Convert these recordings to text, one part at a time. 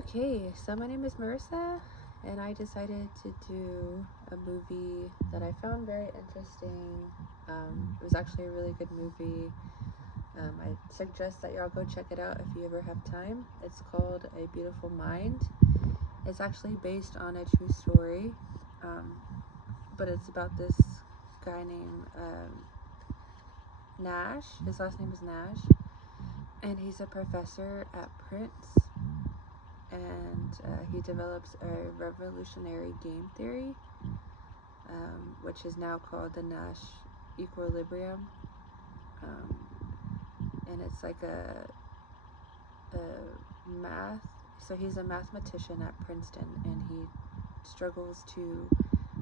Okay, so my name is Marissa, and I decided to do a movie that I found very interesting. It was actually a really good movie. I suggest that y'all go check it out if you ever have time. It's called A Beautiful Mind. It's actually based on a true story, but it's about this guy named Nash. His last name is Nash, and he's a professor at Prince. And he develops a revolutionary game theory, which is now called the Nash equilibrium. And it's like a math. So he's a mathematician at Princeton, and he struggles to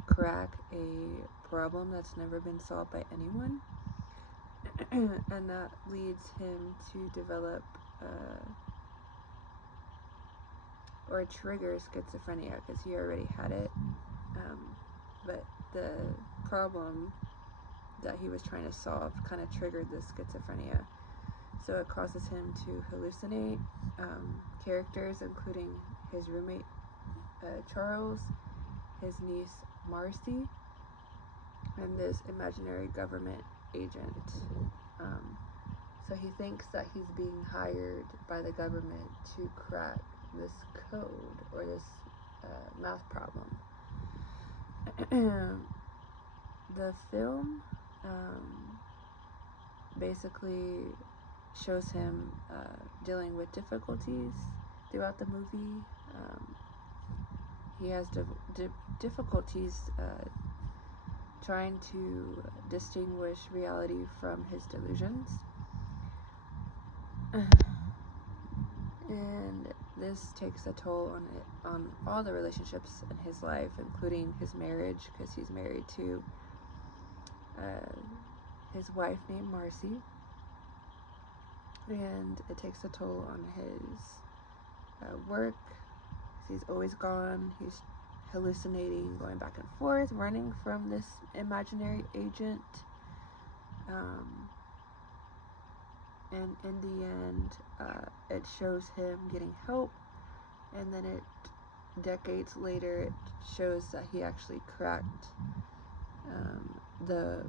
crack a problem that's never been solved by anyone. And that leads him to develop or trigger schizophrenia, because he already had it, but the problem that he was trying to solve kind of triggered the schizophrenia. So it causes him to hallucinate characters, including his roommate Charles, his niece Marcy, and this imaginary government agent. So he thinks that he's being hired by the government to crack this code or this math problem. The film basically shows him dealing with difficulties throughout the movie. He has difficulties trying to distinguish reality from his delusions. And this takes a toll on all the relationships in his life, including his marriage, because he's married to his wife named Marcy. And it takes a toll on his work. He's always gone. He's hallucinating, going back and forth, running from this imaginary agent. And in the end, it shows him getting help, and then decades later, it shows that he actually cracked the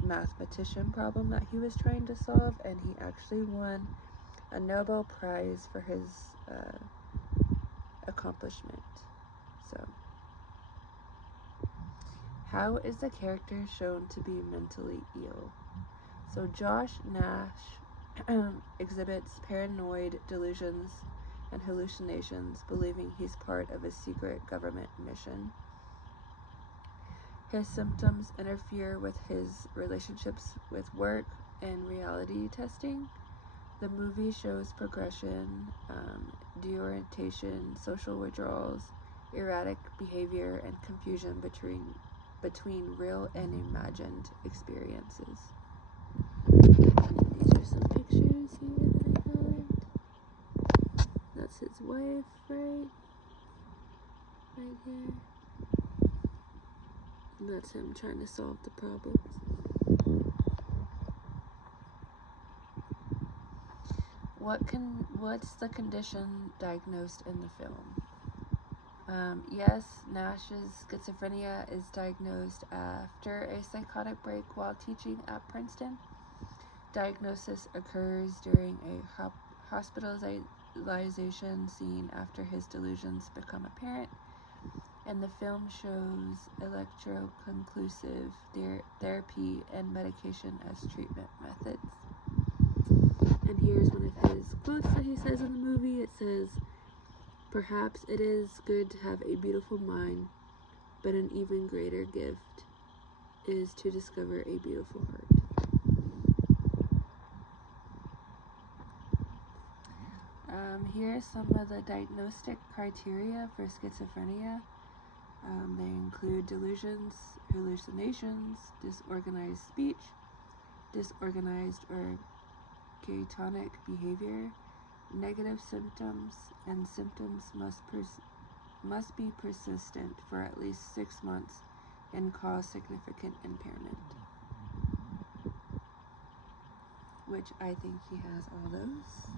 mathematician problem that he was trying to solve, and he actually won a Nobel Prize for his accomplishment. So, how is the character shown to be mentally ill? So Josh Nash exhibits paranoid delusions and hallucinations, believing he's part of a secret government mission. His symptoms interfere with his relationships with work and reality testing. The movie shows progression, deorientation, social withdrawals, erratic behavior, and confusion between real and imagined experiences. And these are some pictures here that I had. That's his wife, right here. And that's him trying to solve the problems. What's the condition diagnosed in the film? Yes, Nash's schizophrenia is diagnosed after a psychotic break while teaching at Princeton. Diagnosis occurs during a hospitalization scene after his delusions become apparent, and the film shows electroconvulsive therapy and medication as treatment methods. And here's one of his quotes that he says in the movie. It says, "Perhaps it is good to have a beautiful mind, but an even greater gift is to discover a beautiful heart." Here are some of the diagnostic criteria for schizophrenia. They include delusions, hallucinations, disorganized speech, disorganized or catatonic behavior, negative symptoms, and symptoms must be persistent for at least 6 months and cause significant impairment. Which I think he has all those.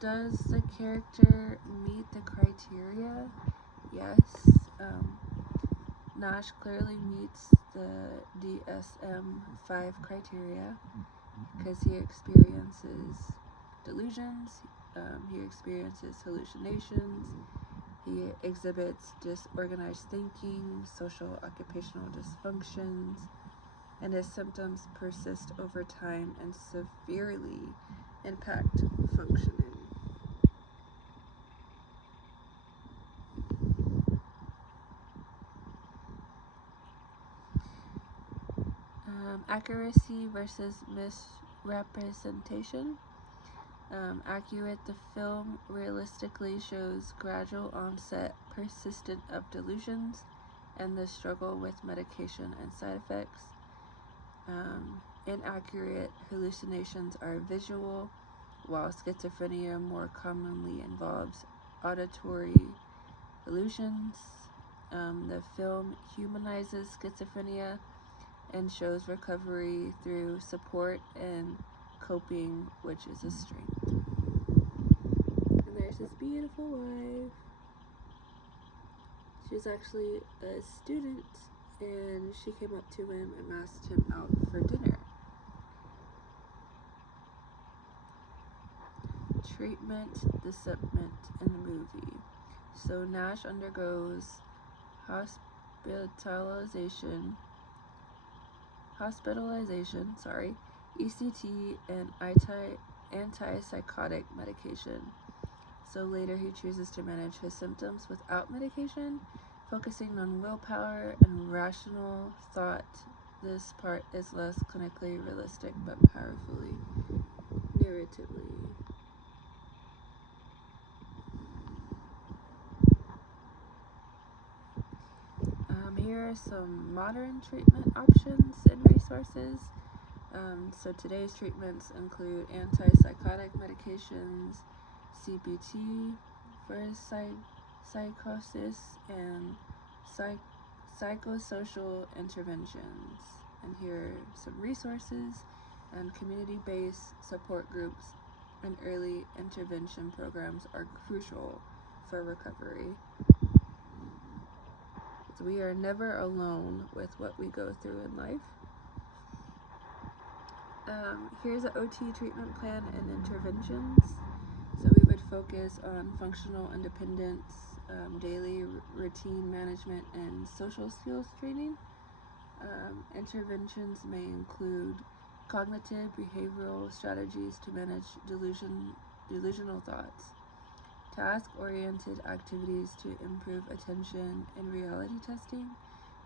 does the character meet the criteria? Yes. Nash clearly meets the DSM-5 criteria because he experiences delusions, he experiences hallucinations, he exhibits disorganized thinking, social occupational dysfunctions, and his symptoms persist over time and severely impact functioning. Accuracy versus misrepresentation. Accurate, the film realistically shows gradual onset, persistent of delusions, and the struggle with medication and side effects. Inaccurate, hallucinations are visual, while schizophrenia more commonly involves auditory illusions. The film humanizes schizophrenia and shows recovery through support and coping, which is a strength. And there's his beautiful wife. She was actually a student, and she came up to him and asked him out for dinner. Treatment, the segment in the movie. So Nash undergoes hospitalization, ECT, and antipsychotic medication. So later he chooses to manage his symptoms without medication, focusing on willpower and rational thought. This part is less clinically realistic but powerfully narratively. Here are some modern treatment options and resources. So today's treatments include antipsychotic medications, CBT for psychosis, and psychosocial interventions. And here are some resources and community-based support groups and early intervention programs are crucial for recovery. So we are never alone with what we go through in life. Here's an OT treatment plan and interventions. So we would focus on functional independence, daily routine management, and social skills training. Interventions may include cognitive behavioral strategies to manage delusional thoughts, task-oriented activities to improve attention and reality testing,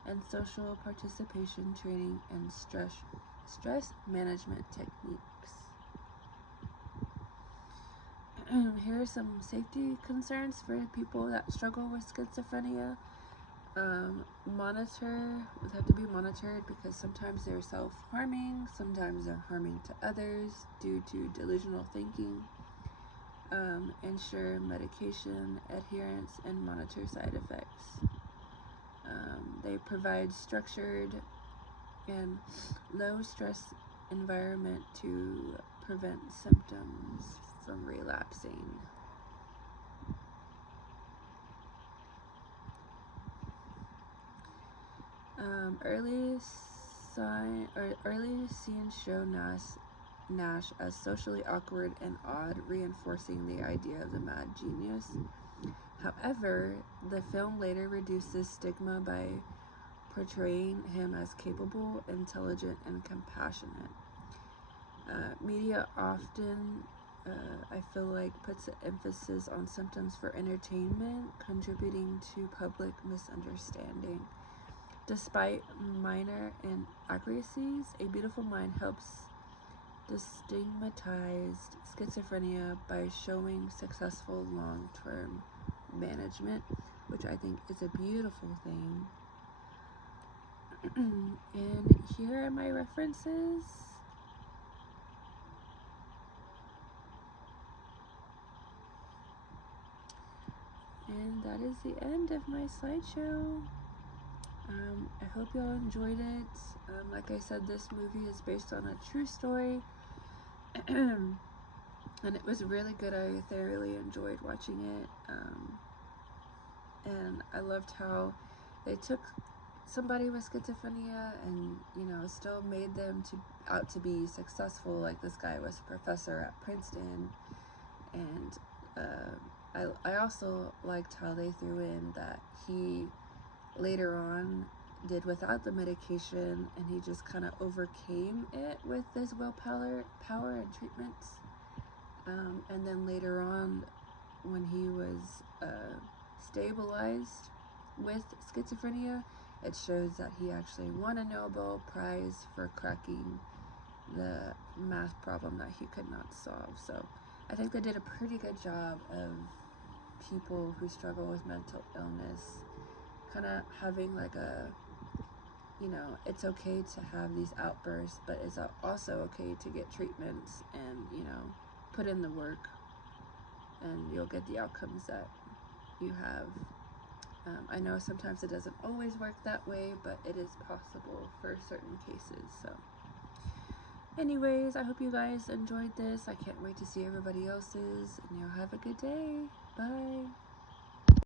and social participation training and stress management techniques. Here are some safety concerns for people that struggle with schizophrenia. Have to be monitored because sometimes they're self-harming, sometimes they're harming to others due to delusional thinking. Ensure medication adherence and monitor side effects. They provide structured and low-stress environment to prevent symptoms from relapsing. Early scenes show Nash as socially awkward and odd, reinforcing the idea of the mad genius. However, the film later reduces stigma by portraying him as capable, intelligent, and compassionate. Media often, I feel like, puts an emphasis on symptoms for entertainment, contributing to public misunderstanding. Despite minor inaccuracies, A Beautiful Mind helps destigmatize schizophrenia by showing successful long-term management, which I think is a beautiful thing. And here are my references. And that is the end of my slideshow. I hope y'all enjoyed it. Like I said, this movie is based on a true story. and it was really good. I thoroughly enjoyed watching it, and I loved how they took somebody with schizophrenia and, you know, still made them out to be successful. Like, this guy was a professor at Princeton, and I also liked how they threw in that he later on did without the medication, and he just kind of overcame it with his willpower and treatments. And then later on, when he was stabilized with schizophrenia, it shows that he actually won a Nobel Prize for cracking the math problem that he could not solve. So I think they did a pretty good job of people who struggle with mental illness kind of having like a, you know, it's okay to have these outbursts, but it's also okay to get treatments and, you know, put in the work, and you'll get the outcomes that you have. I know sometimes it doesn't always work that way, but it is possible for certain cases. So anyways, I hope you guys enjoyed this. I can't wait to see everybody else's, and you'll have a good day. Bye.